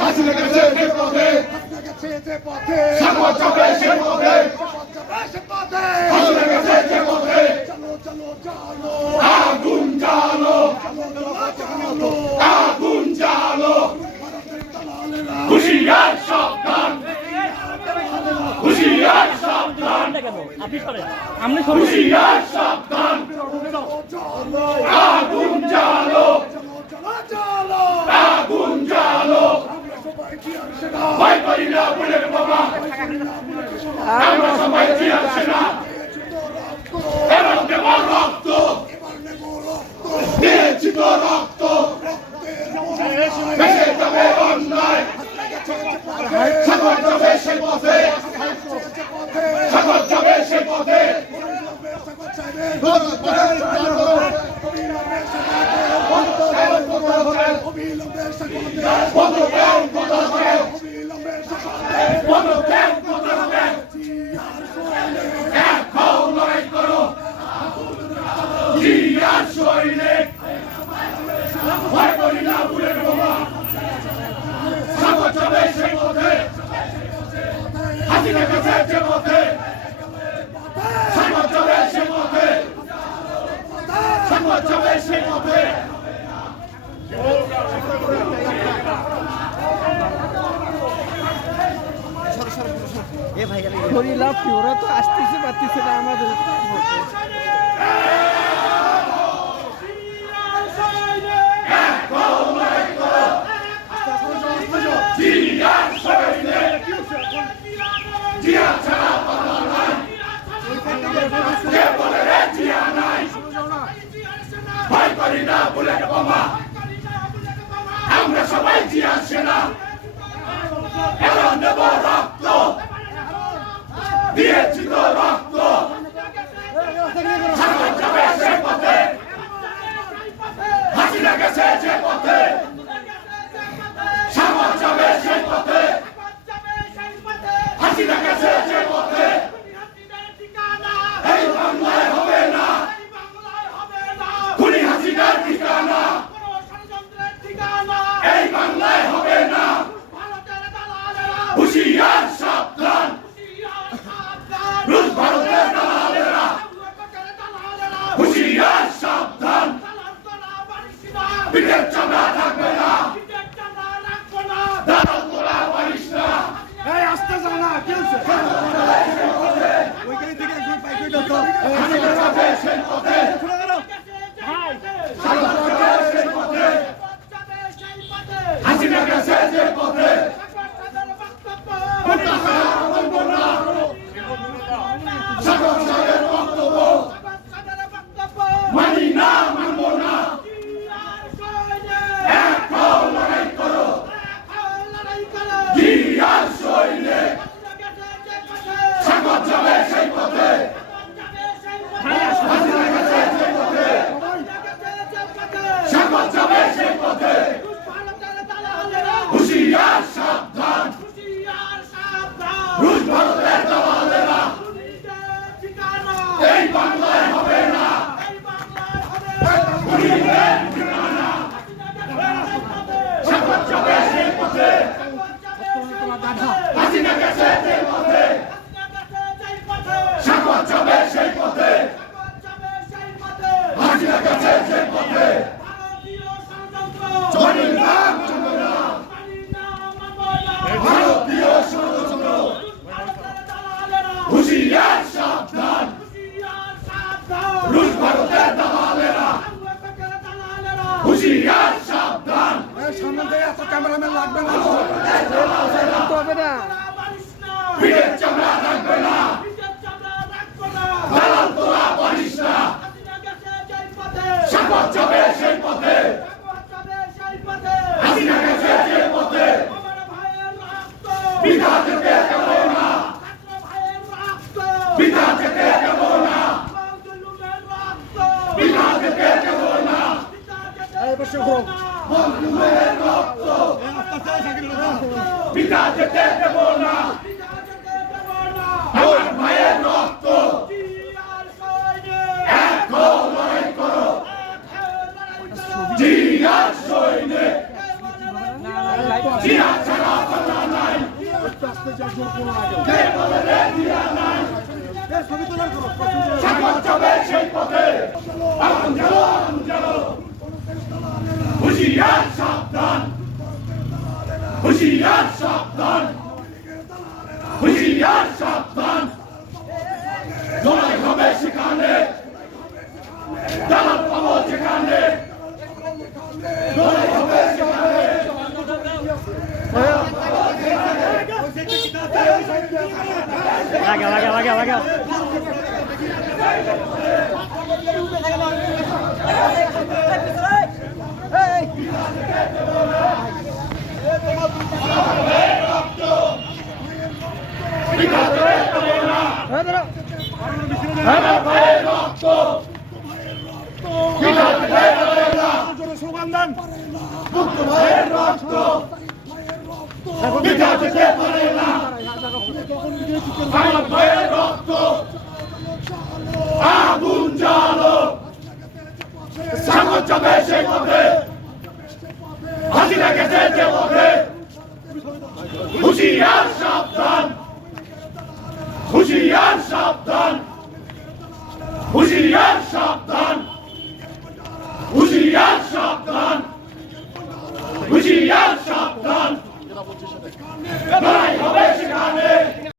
হাসিনা গেছে যে পথে সাগর যাবে সে পথে হাসিনা গেছে যে পথে আগুন জ্বালো আগুন জ্বালো হুঁশিয়ার সাবধান হুঁশিয়ার সাবধান হুঁশিয়ার সাবধান আগুন জ্বালো আগুন জ্বালো ভয় করি না বুলেট বোমা আমরা সবাই জিয়ার সেনা এবার দেব রক্ত দিয়েছি তো রক্ত ভেসে যাবে অন্যায় সাগর যাবে সে পথে সাগর যাবে সে পথে ভয় করি না বুলেট বোমা সাগর যাবে সে পথে হাসিনা গেছে যে পথে সাগর যাবে সে পথে সাগর যাবে সে পথে ওরা তো আসতেছে পারতেছে না আমাদের ভয় করি না বুলেট বোমা আমরা সবাই জিয়ার সেনা এবার দেব রক্ত দিয়েছি তো রক্ত সাগর যাবে সে পথে হাসিনা গেছে যে পথে সাগর যাবে সে পথে হাসিনা গেছে যে পথে এই বাংলায় হবে না খুনি হাসিনার ঠিকানা এই বাংলায় হবে না হুঁশিয়ার সাবধান রুশ ভারতের দালালেরা হুঁশিয়ার সাবধান পিঠের চামড়া থাকবে না দালাল তোলা পারিস না আসতে যাও না কি হচ্ছে ওইখানে থেকে একজন পাইকে দাও হাসিনা যাবে সেই পথে হাসিনা গেছে যে পথে সাগর সাহেবের বক্তব্য মানি না মানবো না এক হও লড়াই করো জিয়ার সৈনিক সাগর যাবে সেই পথে হাসিনা গেছে যে পথে সাগর যাবে সেই পথে হুঁশিয়ার সাবধান রুশ ভারতের দালালেরা এই বাংলায় হবে না খুনিদের ঠিকানা সাগর যাবে সেই পথে হাসিনা গেছে যে পথে সাগর যাবে সেই পথে হাসিনা গেছে যে পথে চলি না চলবে না ভারতীয় ষড়যন্ত্র হুঁশিয়ার সাবধান রুশ ভারতের দালালেরা হুঁশিয়ার সাবধান সামনে থেকে এত ক্যামেরাম্যান লাগবে না হবে না পিঠের চামড়া রাখবে না দালাল তোলা পারিস না সাগর যাবে সেই পথে হাসিনা গেছে যে পথে পিতা যেতে দেব না পিতা যেতে দেব না পিতা যেতে দেব না বন্ধুদের রক্ত পিতা যেতে দেব না আমার ভাইয়ের রক্ত এক হও লড়াই করো জিয়ার সৈনিক সাগর যাবে সেই পথে আগুন জ্বালো আগুন জ্বালো হুঁশিয়ার সাবধান হুঁশিয়ার সাবধান হুঁশিয়ার সাবধান লড়াই হবে সেখানে দালাল পাবো যেখানে লড়াই হবে সেখানে লাগা স্লোগান দেন মুক্ত ভাইয়ের রক্ত বিধা যেতে পারে না আমার ভাইয়ের রক্ত আগুন জ্বালো সাগর যাবে সেই পথে হাসিনা গেছে যে পথে হুঁশিয়ার সাবধান হুঁশিয়ার সাবধান হুঁশিয়ার সাবধান হুঁশিয়ার সাবধান হুঁশিয়ার সাবধান লড়াই হবে সেখানে